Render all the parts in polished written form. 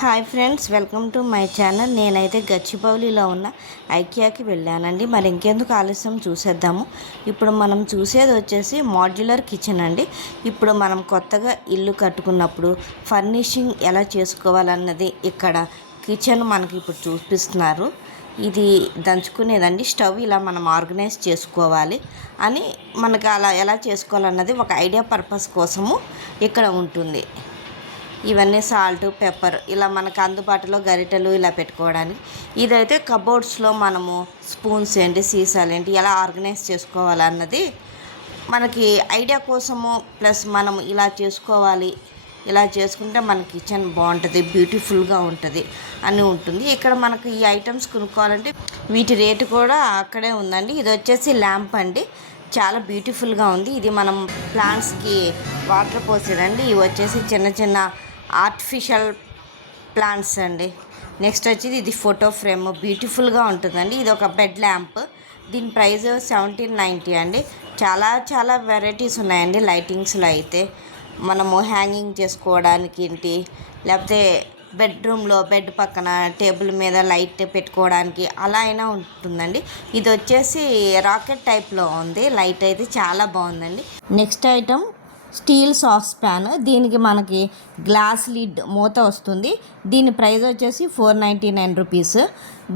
Hi friends, welcome to my channel. నేనైతే గచ్చిబౌలిలో ఉన్న ఐకియాకి వెళ్ళానండి. మరి ఇంకెందుకు ఆలస్యం చూసేద్దాము. ఇప్పుడు మనం చూసేది వచ్చేసి మాడ్యులర్ కిచెన్ అండి. ఇప్పుడు మనం కొత్తగా ఇల్లు కట్టుకున్నప్పుడు ఫర్నిషింగ్ ఎలా చేసుకోవాలన్నది ఇక్కడ కిచెన్ మనకి ఇప్పుడు చూపిస్తున్నారు. ఇది దంచుకునేదండి. స్టవ్ ఇలా మనం ఆర్గనైజ్ చేసుకోవాలి అని మనకు అలా ఎలా చేసుకోవాలన్నది ఒక ఐడియా పర్పస్ కోసము ఇక్కడ ఉంటుంది. ఇవన్నీ సాల్ట్, పెప్పర్ ఇలా మనకు అందుబాటులో గరిటెలు ఇలా పెట్టుకోవడానికి. ఇదైతే కబోర్డ్స్లో మనము స్పూన్స్ ఏంటి, సీసాలు ఏంటి ఎలా ఆర్గనైజ్ చేసుకోవాలన్నది మనకి ఐడియా కోసము. ప్లస్ మనం ఇలా చేసుకోవాలి, ఇలా చేసుకుంటే మన కిచెన్ బాగుంటుంది, బ్యూటిఫుల్గా ఉంటుంది అని ఉంటుంది. ఇక్కడ మనకు ఈ ఐటమ్స్ కొనుక్కోవాలంటే వీటి రేటు కూడా అక్కడే ఉందండి. ఇది వచ్చేసి ల్యాంప్ అండి, చాలా బ్యూటిఫుల్గా ఉంది. ఇది మనం ప్లాంట్స్కి వాటర్ పోసేదండి. ఇవి వచ్చేసి చిన్న చిన్న ఆర్టిఫిషియల్ ప్లాంట్స్ అండి. నెక్స్ట్ వచ్చేది ఇది ఫోటో ఫ్రేమ్, బ్యూటిఫుల్గా ఉంటుందండి. ఇది ఒక బెడ్ ల్యాంప్. దీని ప్రైస్ 1790 అండి. చాలా చాలా వెరైటీస్ ఉన్నాయండి. లైటింగ్స్లో అయితే మనము హ్యాంగింగ్ చేసుకోవడానికి ఏంటి, లేకపోతే బెడ్రూమ్లో బెడ్ పక్కన టేబుల్ మీద లైట్ పెట్టుకోవడానికి అలా అయినా ఉంటుందండి. ఇది వచ్చేసి రాకెట్ టైప్లో ఉంది. లైట్ అయితే చాలా బాగుందండి. Next item steel sauce pan. దీనికి మనకి గ్లాస్ లిడ్ మూత వస్తుంది. దీని ప్రైస్ వచ్చేసి 499 రూపీస్.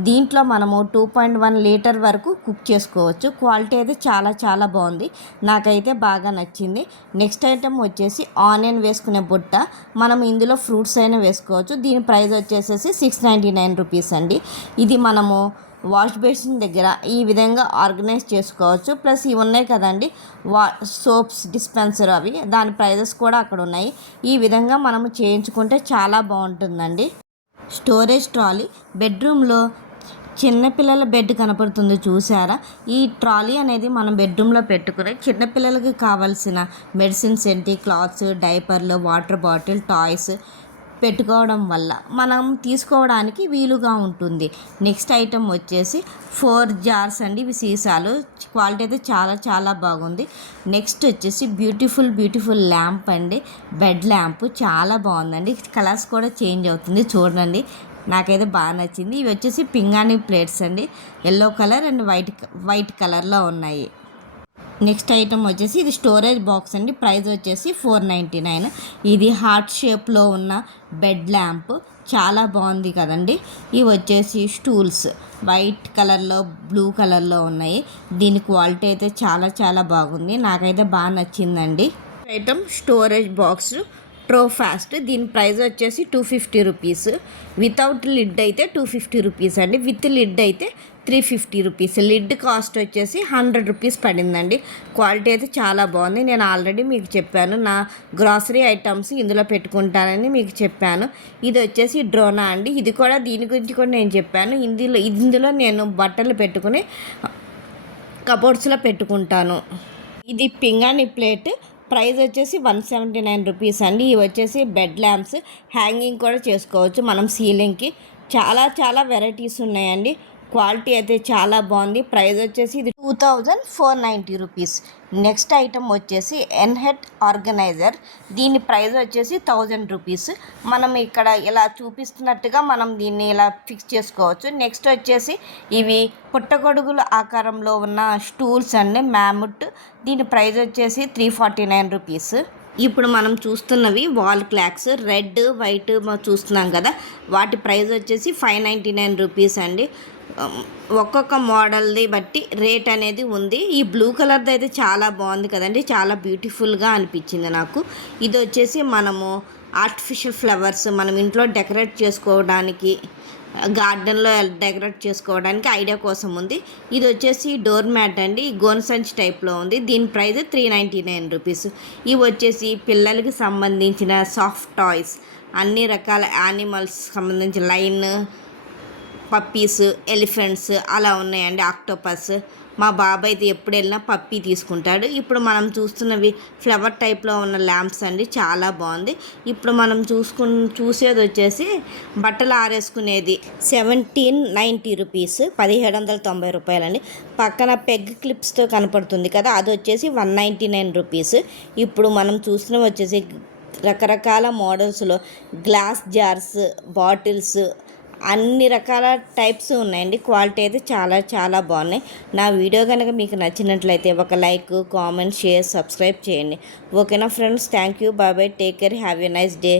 దీంట్లో మనము 2.1 లీటర్ వరకు కుక్ చేసుకోవచ్చు. క్వాలిటీ అయితే చాలా చాలా బాగుంది, నాకైతే బాగా నచ్చింది. నెక్స్ట్ ఐటమ్ వచ్చేసి ఆనియన్ వేసుకునే బుట్ట. మనం ఇందులో ఫ్రూట్స్ అయినా వేసుకోవచ్చు. దీని ప్రైస్ వచ్చేసి 699 రూపీస్ అండి. ఇది మనము వాష్ బేసిన్ దగ్గర ఈ విధంగా ఆర్గనైజ్ చేసుకోవచ్చు. ప్లస్ ఇవి ఉన్నాయి కదండి సోప్స్ డిస్పెన్సర్, అవి దాని ప్రైజెస్ కూడా అక్కడ ఉన్నాయి. ఈ విధంగా మనము చేయించుకుంటే చాలా బాగుంటుందండి. Storage trolley. బెడ్రూమ్లో చిన్నపిల్లల బెడ్ కనపడుతుంది చూసారా. ఈ ట్రాలీ అనేది మనం బెడ్రూమ్లో పెట్టుకుని చిన్నపిల్లలకి కావాల్సిన మెడిసిన్స్ ఏంటి, క్లాత్స్, డైపర్లు, వాటర్ బాటిల్, టాయ్స్ పెట్టుకోవడం వల్ల మనం తీసుకోవడానికి వీలుగా ఉంటుంది. నెక్స్ట్ ఐటమ్ వచ్చేసి 4 జార్స్ అండి. ఇవి సీసాలు. క్వాలిటీ అయితే చాలా చాలా బాగుంది. నెక్స్ట్ వచ్చేసి బ్యూటిఫుల్ ల్యాంప్ అండి, బెడ్ ల్యాంప్ చాలా బాగుందండి. కలర్స్ కూడా చేంజ్ అవుతుంది చూడండి, నాకైతే బాగా నచ్చింది. ఇవి వచ్చేసి పింగాణి ప్లేట్స్ అండి, ఎల్లో కలర్ అండ్ వైట్ కలర్లో ఉన్నాయి. నెక్స్ట్ ఐటమ్ వచ్చేసి ఇది స్టోరేజ్ బాక్స్ అండి. ప్రైస్ వచ్చేసి 499. ఇది హార్ట్ షేప్లో ఉన్న బెడ్ ల్యాంప్, చాలా బాగుంది కదండి. ఇవి వచ్చేసి స్టూల్స్, వైట్ కలర్లో బ్లూ కలర్లో ఉన్నాయి. దీని క్వాలిటీ అయితే చాలా చాలా బాగుంది, నాకైతే బాగా నచ్చిందండి. Item storage box Trofast. దీని ప్రైస్ వచ్చేసి 250 రూపీస్. వితౌట్ లిడ్ అయితే 250 రూపీస్ అండి. విత్ లిడ్ అయితే 350 రూపీస్. లిడ్ కాస్ట్ వచ్చేసి 100 రూపీస్ పడిందండి. క్వాలిటీ అయితే చాలా బాగుంది. నేను ఆల్రెడీ మీకు చెప్పాను, నా గ్రాసరీ ఐటమ్స్ ఇందులో పెట్టుకుంటానని మీకు చెప్పాను. ఇది వచ్చేసి డ్రోనా అండి. ఇది కూడా దీని గురించి కూడా నేను చెప్పాను. ఇందులో నేను బట్టలు పెట్టుకుని కబోర్డ్స్లో పెట్టుకుంటాను. ఇది పింగాణి ప్లేట్. ప్రైస్ వచ్చేసి 179 రూపీస్ అండి. ఇవి వచ్చేసి బెడ్ ల్యాంప్స్, హ్యాంగింగ్ కూడా చేసుకోవచ్చు మనం సీలింగ్కి. చాలా చాలా వెరైటీస్ ఉన్నాయండి. క్వాలిటీ అయితే చాలా బాగుంది. ప్రైస్ వచ్చేసి ఇది 2490 రూపీస్. నెక్స్ట్ ఐటమ్ వచ్చేసి ఎన్హెడ్ ఆర్గనైజర్. దీని ప్రైస్ వచ్చేసి 1000 రూపీస్. మనం ఇక్కడ ఇలా చూపిస్తున్నట్టుగా మనం దీన్ని ఇలా ఫిక్స్ చేసుకోవచ్చు. నెక్స్ట్ వచ్చేసి ఇవి పుట్టగొడుగుల ఆకారంలో ఉన్న స్టూల్స్ అండి, మ్యాముట్. దీని ప్రైస్ వచ్చేసి 349 రూపీస్. ఇప్పుడు మనం చూస్తున్నవి వాల్ క్లాక్స్, రెడ్ వైట్ చూస్తున్నాం కదా, వాటి ప్రైస్ వచ్చేసి 599 రూపీస్ అండి. ఒక్కొక్క మోడల్ది బట్టి రేట్ అనేది ఉంది. ఈ బ్లూ కలర్ది అయితే చాలా బాగుంది కదండి, చాలా బ్యూటిఫుల్గా అనిపించింది నాకు. ఇది వచ్చేసి మనము ఆర్టిఫిషియల్ ఫ్లవర్స్ మనం ఇంట్లో డెకరేట్ చేసుకోవడానికి, గార్డెన్లో డెకరేట్ చేసుకోవడానికి ఐడియా కోసం ఉంది. ఇది వచ్చేసి డోర్ మ్యాట్ అండి, గోన్సంచ్ టైప్లో ఉంది. దీని ప్రైస్ 399 రూపీస్. ఇవి వచ్చేసి పిల్లలకి సంబంధించిన సాఫ్ట్ టాయ్స్, అన్ని రకాల యానిమల్స్ సంబంధించిన లైన్, పప్పీస్, ఎలిఫెంట్స్ అలా ఉన్నాయండి, ఆక్టోపస్. మా బాబాయ్ అయితే ఎప్పుడు వెళ్ళినా పప్పీ తీసుకుంటాడు. ఇప్పుడు మనం చూస్తున్నవి ఫ్లవర్ టైప్లో ఉన్న ల్యాంప్స్ అండి, చాలా బాగుంది. ఇప్పుడు మనం చూసేది వచ్చేసి బట్టలు ఆరేసుకునేది 1790 రూపీస్, 1790 రూపాయలండి. పక్కన పెగ్ క్లిప్స్తో కనపడుతుంది కదా, అది వచ్చేసి 199 రూపీస్. ఇప్పుడు మనం చూస్తున్నవి వచ్చేసి రకరకాల మోడల్స్లో గ్లాస్ జార్స్, బాటిల్స్ అన్ని రకాల టైప్స్ ఉన్నాయండి. క్వాలిటీ అయితే చాలా చాలా బాగున్నాయి. నా వీడియో కనుక మీకు నచ్చినట్లయితే ఒక లైక్, కామెంట్, షేర్, సబ్స్క్రైబ్ చేయండి. ఓకేనా friends, thank you, bye bye, take care, have a nice day.